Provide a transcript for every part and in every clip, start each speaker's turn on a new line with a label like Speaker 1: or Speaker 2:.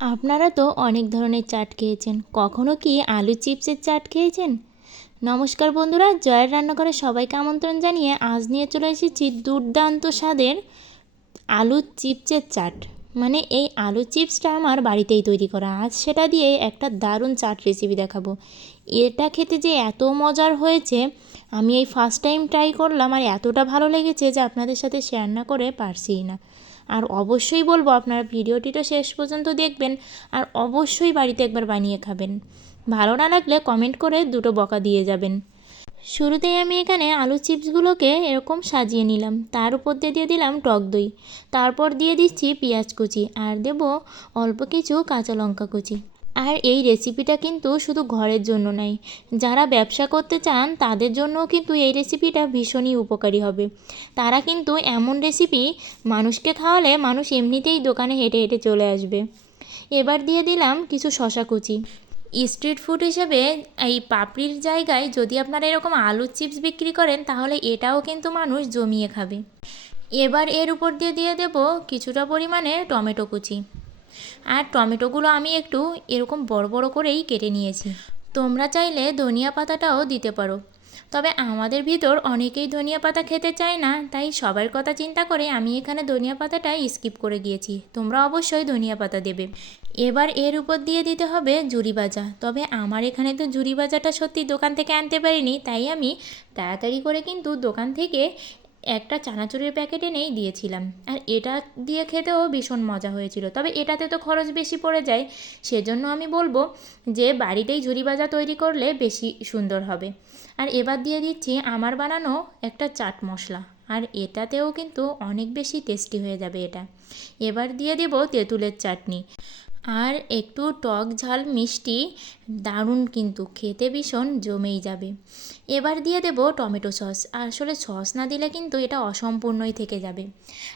Speaker 1: আপনারা তো অনেক ধরনের চাট খেয়েছেন। কখনো কি আলু চিপসের চাট খেয়েছেন? নমস্কার বন্ধুরা, জয়ের রান্নাঘরে সবাইকে আমন্ত্রণ জানিয়ে আজ নিয়ে চলে এসেছি দুর্দান্ত স্বাদের আলু চিপসের চাট। মানে এই আলু চিপসটা আমার বাড়িতেই তৈরি করা। আজ সেটা দিয়ে একটা দারুণ চাট রেসিপি দেখাবো। এটা খেতে যে এত মজার হয়েছে, আমি এই ফার্স্ট টাইম ট্রাই করলাম আর এতটা ভালো লেগেছে যে আপনাদের সাথে শেয়ার না করে পারছিই না। আর অবশ্যই বলব আপনারা ভিডিওটিটা শেষ পর্যন্ত দেখবেন আর অবশ্যই বাড়িতে একবার বানিয়ে খাবেন। ভালো না লাগলে কমেন্ট করে দুটো বকা দিয়ে যাবেন। শুরুতেই আমি এখানে আলু চিপসগুলোকে এরকম সাজিয়ে নিলাম। তার উপর দিয়ে দিয়ে দিলাম টক দই। তারপর দিয়ে দিচ্ছি পেঁয়াজ কুচি। আর দেব অল্প কিছু কাঁচা লঙ্কা কুচি। আর এই রেসিপিটা কিন্তু শুধু ঘরের জন্য নয় যারা ব্যবসা করতে চান, তাদের জন্যও কিন্তু এই রেসিপিটা ভীষণই উপকারী হবে। তারা কিন্তু এমন রেসিপি মানুষকে খাওয়ালে মানুষ এমনিতেই দোকানে হেঁটে হেঁটে চলে আসবে। এবার দিয়ে দিলাম কিছু শশা কুচি। স্ট্রিট ফুড হিসেবে এই পাপড়ির জায়গায় যদি আপনারা এরকম আলুর চিপস বিক্রি করেন, তাহলে এটাও কিন্তু মানুষ জমিয়ে খাবে। এবার এর উপর দিয়ে দিয়ে দেব কিছুটা পরিমাণে টমেটো কুচি। আর টমেটোগুলো আমি একটু এরকম বড় বড় করেই কেটে নিয়েছি। তোমরা চাইলে ধনিয়া পাতাটাও দিতে পারো। তবে আমাদের ভিতর অনেকেই ধনিয়া পাতা খেতে চায় না, তাই সবার কথা চিন্তা করে আমি এখানে ধনিয়া পাতাটা স্কিপ করে গিয়েছি। তোমরা অবশ্যই ধনিয়া পাতা দেবে। এবার এর উপর দিয়ে দিতে হবে জুরি ভাজা। তবে আমার এখানে তো জুরি ভাজাটা সত্যি দোকান থেকে আনতে পারিনি, তাই আমি তাড়াতাড়ি করে কিন্তু দোকান থেকে একটা চানাচুরের প্যাকেট এনেই দিয়েছিলাম। আর এটা দিয়ে খেতেও ভীষণ মজা হয়েছিল। তবে এটাতে তো খরচ বেশি পড়ে যায়। সেজন্য আমি বলব যে, বাড়িতেই ঝুরি ভাজা তৈরি করলে বেশি সুন্দর হবে। আর এবার দিয়ে দিচ্ছি আমার বানানো একটা চাট মশলা। আর এটাতেও কিন্তু অনেক বেশি টেস্টি হয়ে যাবে এটা। এবার দিয়ে দেব তেঁতুলের চাটনি। আর একটু টক ঝাল মিষ্টি, দারুণ কিন্তু, খেতে ভীষণ জমেই যাবে। এবার দিয়ে দেব টমেটো সস। আসলে সস না দিলে কিন্তু এটা অসম্পূর্ণই থেকে যাবে।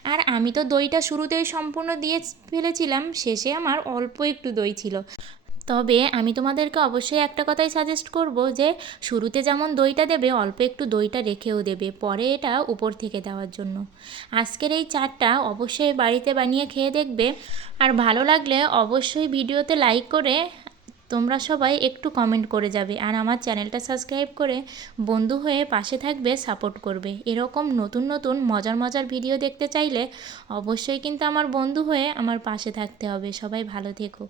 Speaker 1: আর আমি তো দইটা শুরুতেই সম্পূর্ণ দিয়ে ফেলেছিলাম, শেষে আমার অল্প একটু দই ছিল। তবে আমি তোমাদেরকে অবশ্যই একটা কথাই সাজেস্ট করব যে, শুরুতে যেমন দইটা দেবে, অল্প একটু দইটা রেখেও দেবে, পরে এটা উপর থেকে দেওয়ার জন্য। আজকের এই চাটটা অবশ্যই বাড়িতে বানিয়ে খেয়ে দেখবে। আর ভালো লাগলে অবশ্যই ভিডিওতে লাইক করে তোমরা সবাই একটু কমেন্ট করে যাবে। আর আমার চ্যানেলটা সাবস্ক্রাইব করে বন্ধু হয়ে পাশে থাকবে সাপোর্ট করবে। এরকম নতুন নতুন মজার মজার ভিডিও দেখতে চাইলে অবশ্যই কিন্তু আমার বন্ধু হয়ে আমার পাশে থাকতে হবে। সবাই ভালো থেকো।